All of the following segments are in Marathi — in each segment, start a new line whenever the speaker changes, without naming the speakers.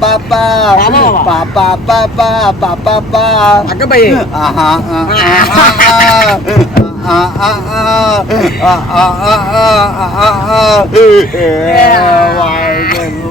पा पा पा पा पा पा पा पा पा
अगं बाई
आहा, आ, आ, आ, आ, आ, आ, आ, आ, आ, आ, आ, आ. ए, वाय, वाय.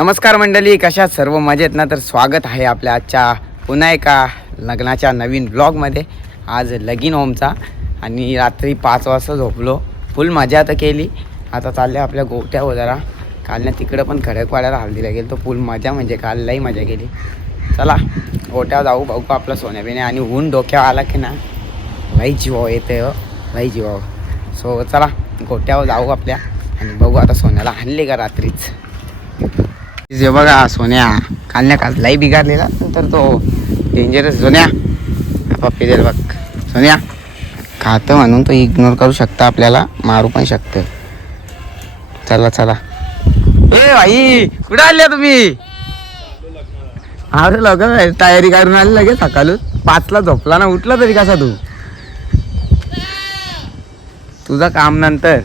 नमस्कार मंडळी कशा सर्व मजेत ना? तर स्वागत आहे आपल्या आजच्या पुन्हा एका लग्नाच्या नवीन ब्लॉगमध्ये आज लगीन होमचा आणि रात्री पाच वाजता झोपलो. फुल मजा तर केली. आता चालले आपल्या गोट्या जरा. काल ना तिकडं पण खडकवाड्याला हल्दीला गेलो तो फुल मजा म्हणजे काल लई मजा केली. चला गोट्या जाऊ बघू आपलं सोन्याबिने आणि ऊन डोक्यावर आला की ना लई जीवाव येते हो. लई जीवाव सो चला गोट्यावर जाऊ आपल्या. आणि बघू आता सोन्याला आणले का रात्रीच. जे बघा सोन्या. कालण्या काल लई बिघारलेला नंतर तो डेंजरस सोन्या. पप्पी देल बघ. सोन्या खातं म्हणून तो इग्नोर करू शकता आपल्याला मारू पण शकतं. चला चला. ए भाई कुठं आल्या तुम्ही? अरे लग तयारी करून आली लगेच सकाळून पाचला झोपला ना उठला तरी कसा तू? तुझं काम नंतर.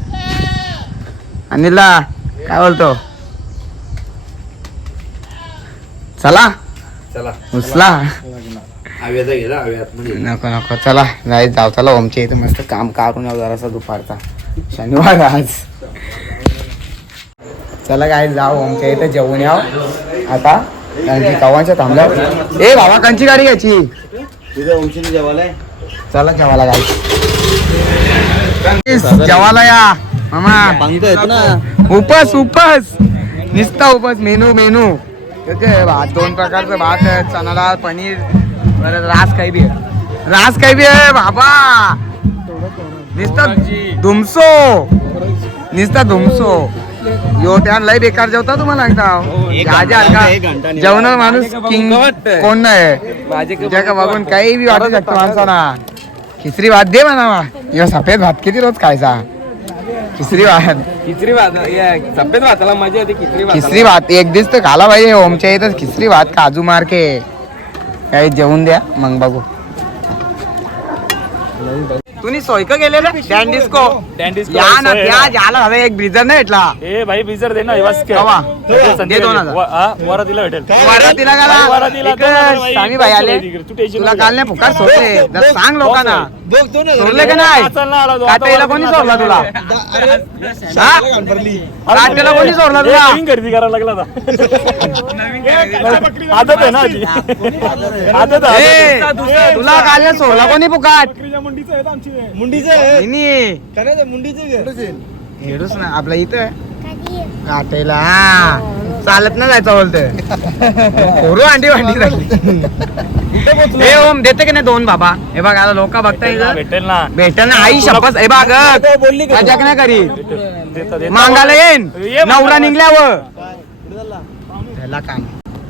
अनिला काय बोलतो? चला.
चला.
उचला.
गेला म्हणजे
नको नको. चला. जाय जाऊ चला. ओमच्या इथे मस्त काम करून येऊ जरासा दुपारचा. शनिवार आज. चला काय जाऊ. ओमच्या इथे जेवून याव आता कवांच्या थांबल्या ए बाबा कंची गाडी घ्यायची? चला जेवायला गाडी जेवायला या. मामा.
येतो ना.
उपस उपस. निसता उपस. Menu menu. भात दोन प्रकारचं भात आहे चना डाळ पनीर परत रास काही बी आहे. रास काही बी आहे बाबा. निसता धुमसो. निसता धुमसो. यो त्या लय बेकार जेवता तुम्हाला एकदा का जेवण माणूस किंग कोण नाही? का बघून काही बी वाटू शकतो माणसाना खिचरी भात दे म्हणा. यो सफेद भात किती रोज खायचा? खिचरी भात
खिचडी भात सफेद भाताला मजा येते खिचडी
खिचरी भात एक दिवस तर खाला पाहिजे ओमच्या इथं खिचरी भात काजू मार्के काही जेवून द्या मग बघू तुम्ही सोयक गेलेलं डॅन्डिस्को
डॅन्डिस्को
या ना
सोय
त्या
ना.
ज्याला हवे एक ब्रिजर नाही भेटला
ए भाई बिजर दे ना
कवा? दे दोन हजार.
वरातीला भेटेल
वरातीला गेला
दोन हजार
स्वामी भाई आले
तू
तुला
नको
काल नाही फुकार सोडले जरा सांग लोकांना सोडले का नाही? काटेला कोणी सोडला तुला? हा? काटेला कोणी सोडला तुला?
नवीन खरेदी करायला लागला आता. आदत आहे ना आधी. आदत आहे,
ए,
आहे.
तुला काल सोडला कोणी
बकरीच्या मंडीचं आहे. ना
ना आपल्या इथं हा. चालत ना जायचं बोलतोय पोरू अंडी वांडी राहिली. हे ओम देते की नाही दोन बाबा? हे बघ आता लोक बघताय.
भेटेल ना
भेटेल ना. आई शपथ हे बघ मजाक नाही करी
देता- देता.
मागायला येईन.
ये
नवरा. निघल्यावर. झाला काम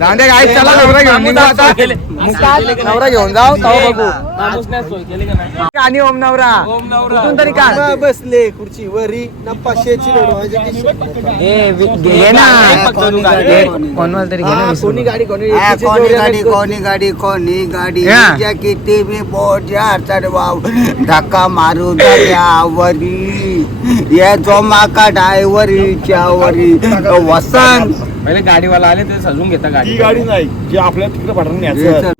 दांडे काय चला नवरा घेऊन निघू आता. मुका नवरा घेऊन जाऊ तो बघू. आणि ओम नवरा. कुठून तरी
का बसले खुर्ची वरी. ना पाचशेची
घे ना. कोणाला तरी घे
कोणी गाडी कोणी
कोणी गाडी कोणी गाडी कोणी गाडी. किती मी बोजा चढवाव. धक्का मारू द्या वरी. ये जो माका डायवरीच्या वरी. वसंत.
पहिले गाडीवाला आले ते सजून घेता गाडी.
ही गाडी नाही जे आपल्या तिकडे पाठवून न्यायचं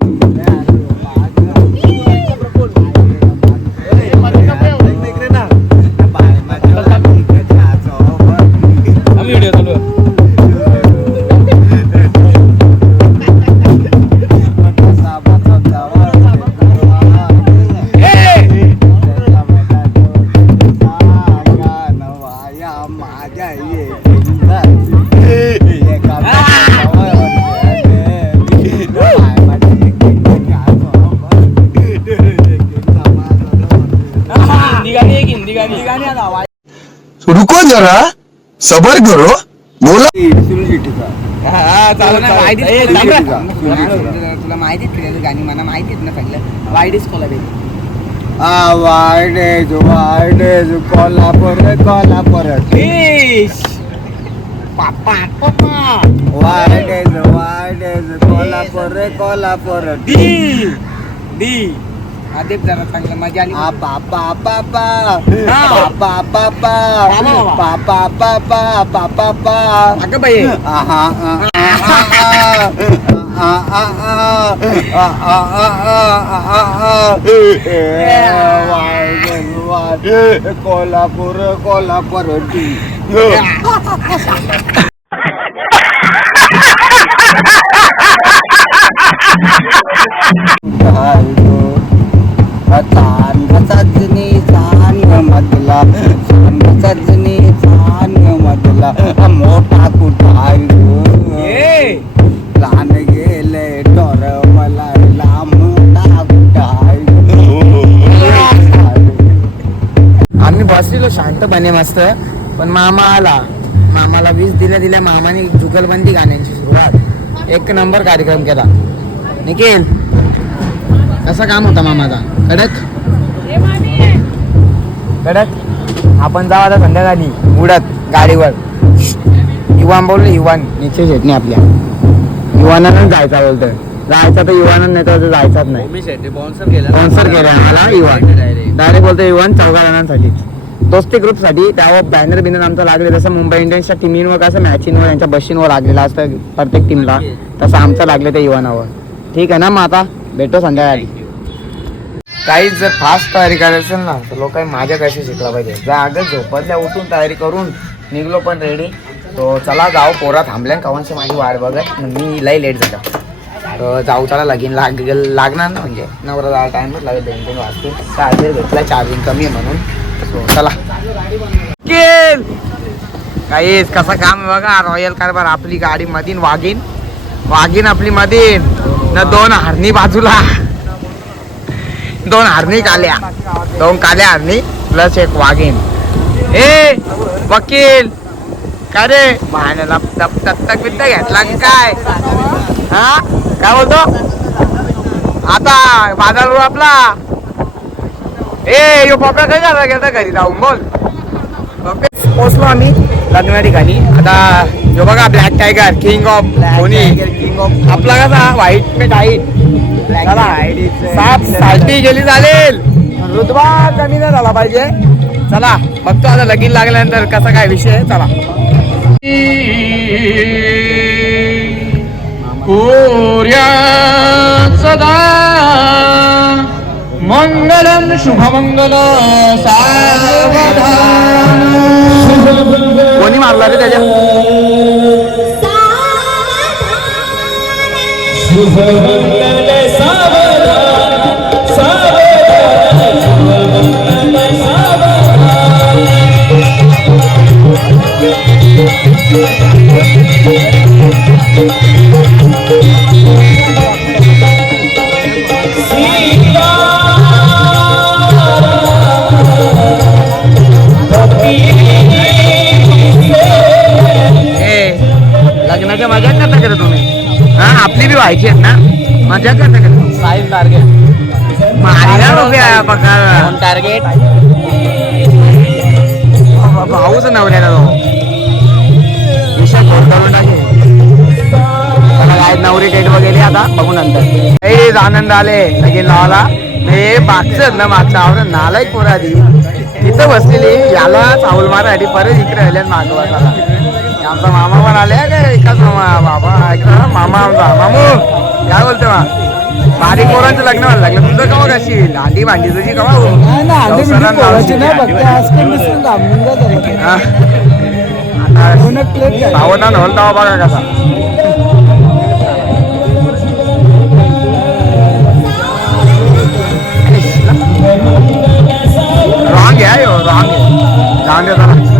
जरा. सबर करो. बोला.
तुला माहितीच नाही गाणी मला माहितीच ना सगळं. वाईडीच कोला
वाडेज वाडेज कोल्हापूर कोल्हापूर
पापा पापा
वाडेज वाडेज कोल्हापूर कोल्हापूर
दी दी आदेप जरा चांगलं मजा आली
आ पापा पापा
हा.
पापा पापा
बाबा.
पापा पापा पापा पा
अगं बाई
आहा कोल्हापूर कोल्हापूर चांद मधला. सजनी चांद मधला. मोठा कुठाय लहान गेले डोर मला कुठाय
आम्ही बसलेलो शांतपणे मस्त. पण मामा आला. मामाला वीस दिल्या दिल्या मामाने जुगलबंदी गाण्यांची सुरुवात. एक नंबर कार्यक्रम केला. निखिल कसा काम होता मामाचा? कडक? कडक आपण जाऊ आता संध्याकाळी. उडत गाडीवर. युवान बोललो युवान निश्चय शेटणी आपल्या. युवानानं जायचा बोलतोय. जायचा तर युवानानं नाही तर जायचाच नाही. स्पॉन्सर केलं. आम्हाला युवान डायरेक्ट बोलतो युवान चौघा जणांसाठीच दोस्ती ग्रुपसाठी त्यावर बॅनर बिनर आमचा लागले जसं मुंबई इंडियन्सच्या टीमींवर कसं मॅचिंगवर यांच्या बशींवर लागलेला असतं प्रत्येक टीमला तसं आमचं लागलं त्या युवानावर ठीक आहे ना मग आता भेटो संध्याकाळी. काही जर फास्ट तयारी करायची असेल ना तर लोक माझ्या कशी शिकला पाहिजे. जाग झोपतल्या उठून तयारी करून निघलो पण रेडी तो चला जाऊ पोरा थांबल्या कवांशी माझी वाट बघत. मी लई लेट झालं तर जाऊ त्याला लगीन लाग लागणार ना म्हणजे. नवरा जायला टाइमच लागेल दोन तीन वाजते चार्जर घेतला चार्जिंग कमी आहे म्हणून. So, चला. काहीच कसं काम आहे बघा रॉयल कारभार आपली गाडी मधीन वाघीन. वाघीन आपली मधीन. न दोन हरणी बाजूला. दोन हरणी काल्या. दोन काल्या हरणी प्लस एक वाघीन ए वकील! काय रे? भाण्याला घेतला की काय? हा? काय बोलतो? आता बाजारवर आपला. ए यो पप्या काय झाला? गेला घरी जाऊन बोल. पोचलो आम्ही. लग्ना ठिकाणी. आता जो बघा black tiger king of Dhoni
king of
आपला कसा? व्हाईट पे टाईट सापसाठी गेली चालेल. रुतबा कमी नाही झाला पाहिजे. चला बघतो आता लगीन लागल्यानंतर कसा काय विषय आहे, चला. सदा मंगलम शुभमंगल कोणी मारला रे त्याच्या? ए आहेत ना. मजा करता का?
साईज टार्गेट
मारला बघूया बघा
टार्गेट
भाऊच नवऱ्याला तो. विषय फोन करून टाके. त्याला काय नवरी डेट वगैरे आता बघू नंतर. आनंद आले. लगेच लावला हे मागचं ना मागचं आवडत नालायक पोरं आधी तिथं बसलेली याला चावल मारासाठी परत इकडे आले मागं बसायला आमचा मामा पण आले काय एकाच मामा बाबा ऐकला ना मामा आमचा. मामू काय बोलतो मा बारीक पोरांचं लग्न व्हायला लागलं. तुझं कवा कशी आधी भांडी तुझी कवा. हा. सावधान होल तेव्हा बघा कसा. रॉंग आहे यो रॉंग आहे. जाऊन दे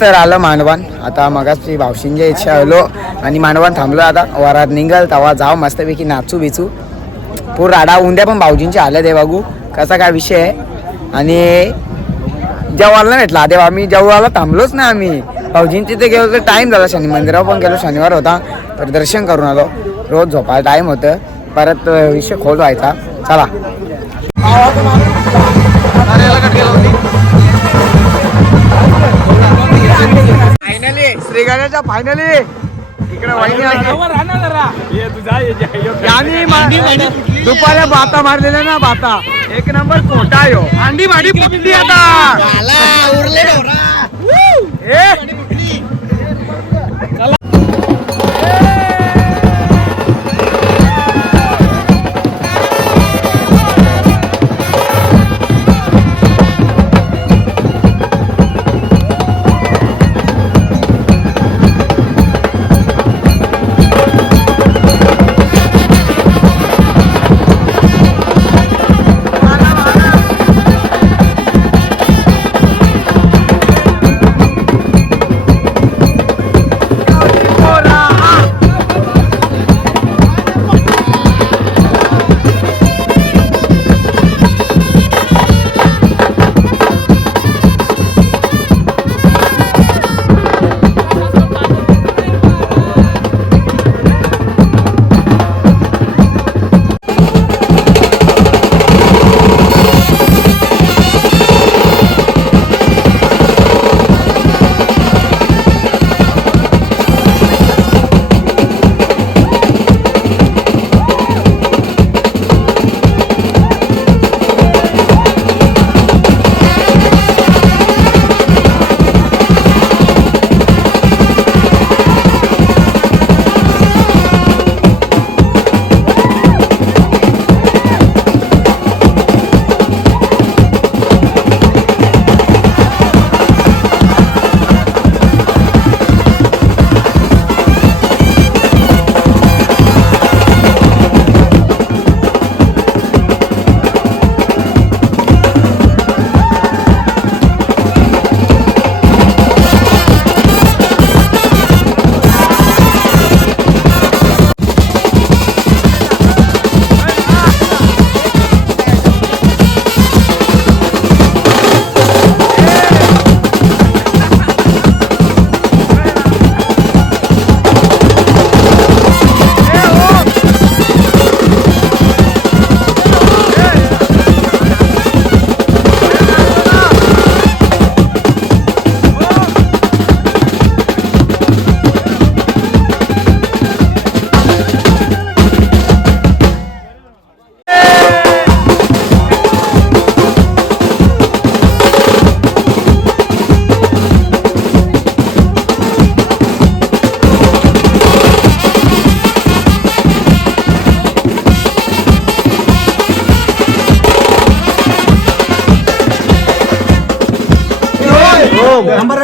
तर आलं मांडवान आता मगाशी भावशींच्या इच्छा आलो आणि मांडवान थांबलो आता. वरात निघाल तवा जाव मस्तपैकी नाचू बिचू. पूर राडा उंद्या पण भाऊजींचे आले देवागू बघू. कसा काय विषय आहे? आणि जेवायला नाही भेटला तेव्हा आम्ही जेवायला थांबलोच ना आम्ही. भाऊजींची तिथे गेलो तर टाईम झाला. शनी मंदिरावर पण गेलो शनिवार होता. तर दर्शन करून आलो. रोज झोपायला टाईम होतं. परत विषय खोल व्हायचा. चला. श्रीगणेशच्या फायनली इकडे वहिनी दुपाऱ्या बाता मारलेल्या ना बाता एक नंबर खोटा यो अंडी भाडी फुटली आता.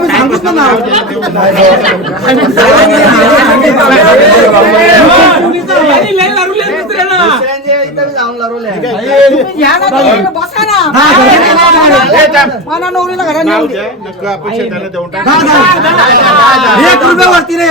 मी
सांगूच ना नाव एक रुपया वरती नाही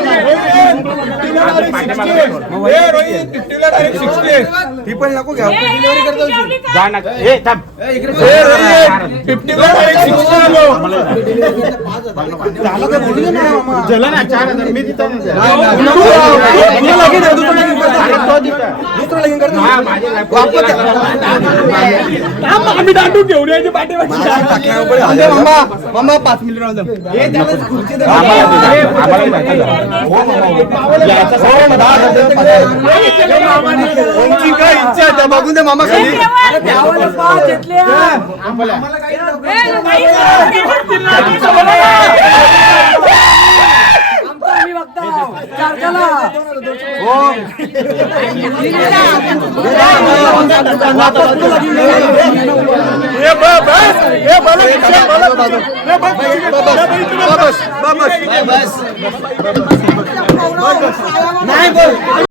ती पण नको घ्या. मामा? पाच मिनिट राहू द्या. तुमची काय इच्छा आहे त्या बघून दे मामा खाली चाललो घरी आठ दे फक्त बस. हो मग आठ दे
सोडून जा
मांडव जोडतो
पाच हजार दे ना थांब दे, थांब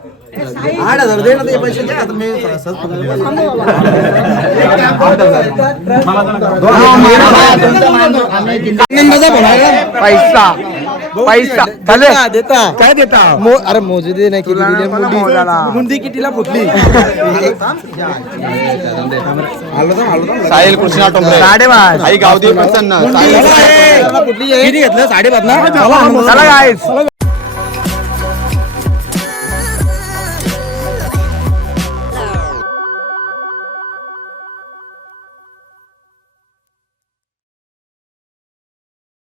आठ हजार दे ना ते पैसे. आता मी सहज. आनंदाचा.
पैसा. पैसा चाले
देता, देता. काय देता? अरे मोजू दे नाही
तुला
किती
मला मोजायला.
मुंडी कितीला फुटली? आलो तर आलो तर
साहिल कृष्णा टोंबरे.
साडेपाच
आई गावदेवी प्रसन्न. साहिल.
किती घेतलं? साडेपाच ना?
चला गाईस